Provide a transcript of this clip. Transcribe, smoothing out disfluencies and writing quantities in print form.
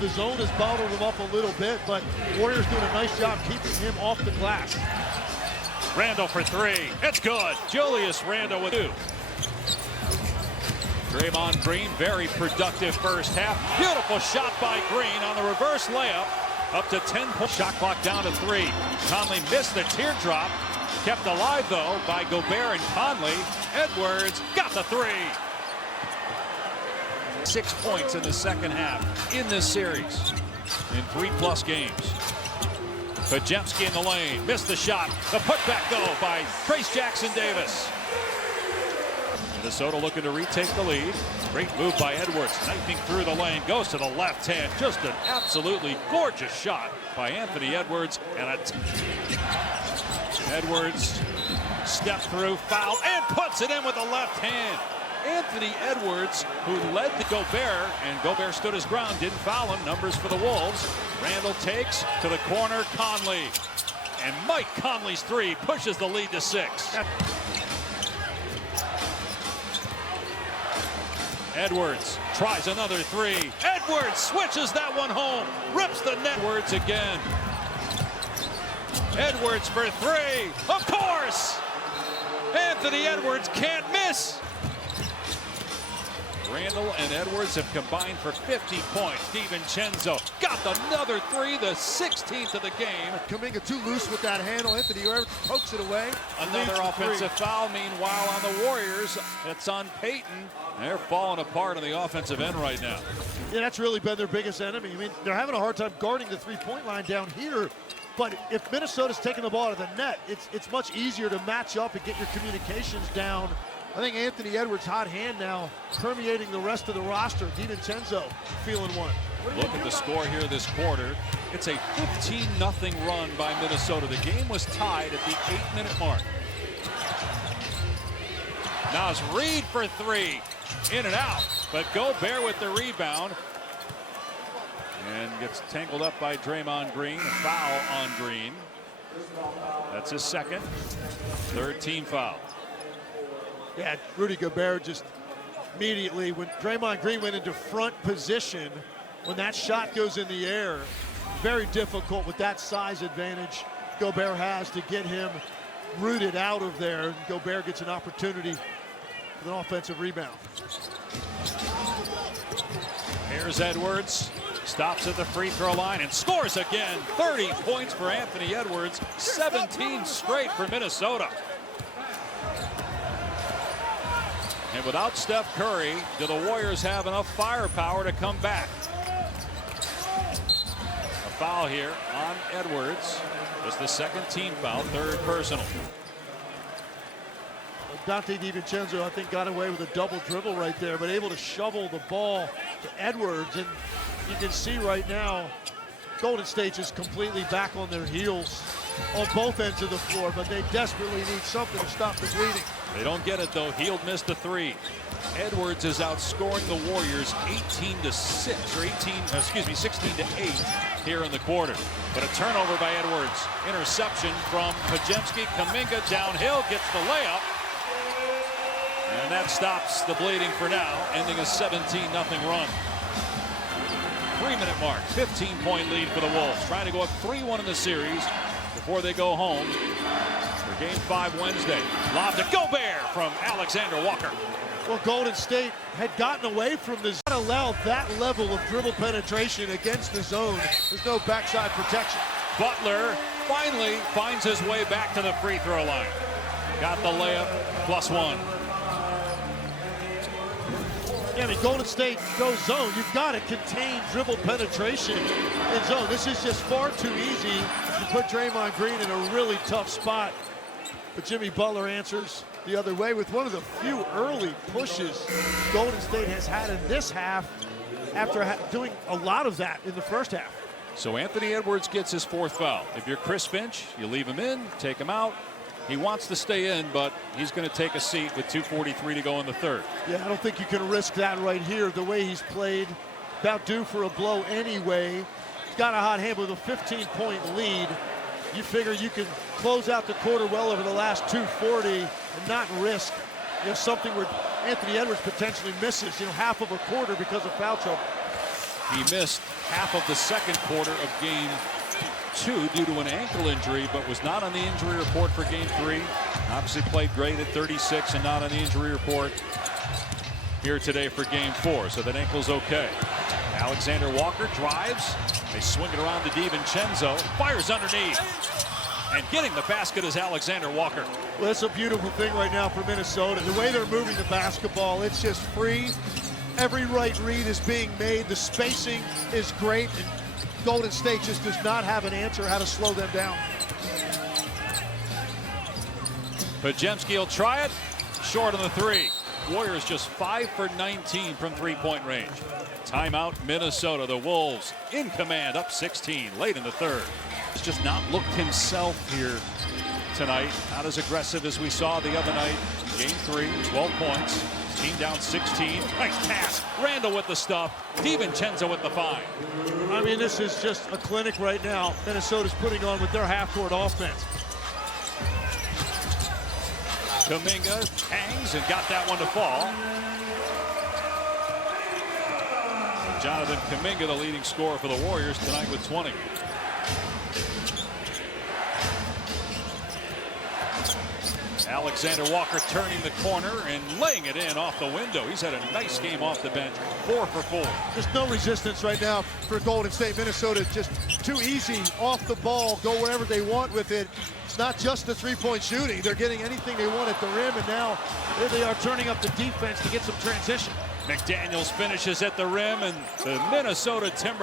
The zone has bottled him up a little bit, but Warriors doing a nice job keeping him off the glass. Randle for three. It's good. Julius Randle with two. Draymond Green, very productive first half. Beautiful shot by Green on the reverse layup. Up to 10 points. Shot clock down to 3. Conley missed the teardrop. Kept alive, though, by Gobert and Conley. Edwards got the 3. 6 points in the second half in this series in 3+ games. Pajemski in the lane. Missed the shot. The putback, though, by Trace Jackson-Davis. Minnesota looking to retake the lead. Great move by Edwards. Knifing through the lane. Goes to the left hand. Just an absolutely gorgeous shot by Anthony Edwards. And Edwards stepped through, fouled, and puts it in with the left hand. Anthony Edwards, who led the Gobert, and Gobert stood his ground, didn't foul him. Numbers for the Wolves. Randle takes to the corner. Conley. And Mike Conley's 3 pushes the lead to 6. Edwards tries another 3. Edwards switches that one home. Rips the net. Edwards again. Edwards for 3. Of course! Anthony Edwards can't miss. Randle and Edwards have combined for 50 points. DiVincenzo got another 3, the 16th of the game. Kuminga too loose with that handle. Anthony Edwards pokes it away. Another offensive foul, meanwhile, on the Warriors. It's on Payton. They're falling apart on the offensive end right now. Yeah, that's really been their biggest enemy. I mean, they're having a hard time guarding the three-point line down here. But if Minnesota's taking the ball out of the net, it's much easier to match up and get your communications down. I think Anthony Edwards' hot hand now permeating the rest of the roster. DiVincenzo feeling one. Look at the score here this quarter. It's a 15-0 run by Minnesota. The game was tied at the 8-minute mark. Now it's Reed for 3. In and out. But Gobert with the rebound. And gets tangled up by Draymond Green. A foul on Green. That's his second. 3rd team foul. Yeah, Rudy Gobert just immediately, when Draymond Green went into front position, when that shot goes in the air, very difficult with that size advantage Gobert has to get him rooted out of there. And Gobert gets an opportunity with an offensive rebound. Here's Edwards. Stops at the free throw line and scores again. 30 points for Anthony Edwards. 17 straight for Minnesota. And without Steph Curry, do the Warriors have enough firepower to come back? A foul here on Edwards. It's the 2nd team foul, 3rd personal. Dante DiVincenzo, I think, got away with a double dribble right there, but able to shovel the ball to Edwards. And you can see right now, Golden State is completely back on their heels on both ends of the floor, but they desperately need something to stop the bleeding. They don't get it, though. Hield missed the 3. Edwards is outscoring the Warriors 18-6, or 16-8 here in the quarter. But a turnover by Edwards. Interception from Pajemski. Kuminga downhill, gets the layup. And that stops the bleeding for now, ending a 17-0 run. 3-minute mark, 15-point lead for the Wolves. Trying to go up 3-1 in the series before they go home for Game 5 Wednesday. Lob to Gobert from Alexander Walker. Well, Golden State had gotten away from the zone. Not allowed that level of dribble penetration against the zone. There's no backside protection. Butler finally finds his way back to the free throw line. Got the layup, +1. Yeah, I mean, Golden State goes zone. You've got to contain dribble penetration in zone. This is just far too easy. You put Draymond Green in a really tough spot. But Jimmy Butler answers the other way with one of the few early pushes Golden State has had in this half after doing a lot of that in the first half. So Anthony Edwards gets his 4th foul. If you're Chris Finch, you leave him in, take him out. He wants to stay in, but he's going to take a seat with 2:43 to go in the 3rd. Yeah, I don't think you can risk that right here. The way he's played, about due for a blow anyway. He's got a hot hand with a 15-point lead. You figure you can close out the quarter well over the last 2:40 and not risk something where Anthony Edwards potentially misses half of a quarter because of foul trouble. He missed half of the second quarter of game 2 due to an ankle injury, but was not on the injury report for game 3. Obviously played great at 36 and not on the injury report here today for game 4. So that ankle's okay. Alexander Walker drives. They swing it around to DiVincenzo. Fires underneath. And getting the basket is Alexander Walker. Well, that's a beautiful thing right now for Minnesota. The way they're moving the basketball, it's just free. Every right read is being made. The spacing is great. And Golden State just does not have an answer how to slow them down. Podziemski will try it. Short on the 3. Warriors just 5 for 19 from three-point range. Timeout, Minnesota. The Wolves in command, up 16 late in the third. He's just not looked himself here tonight. Not as aggressive as we saw the other night. Game 3, 12 points. Team down 16. Nice pass. Randall with the stuff. DiVincenzo with the 5. I mean, this is just a clinic right now. Minnesota's putting on with their half-court offense. Kuminga hangs and got that one to fall. Jonathan Kuminga, the leading scorer for the Warriors tonight with 20. Alexander Walker turning the corner and laying it in off the window. He's had a nice game off the bench. 4 for 4. There's no resistance right now for Golden State. Minnesota just too easy off the ball, go wherever they want with it. It's not just the three-point shooting. They're getting anything they want at the rim, and now here they are turning up the defense to get some transition. McDaniels finishes at the rim, and the Minnesota Timberwolves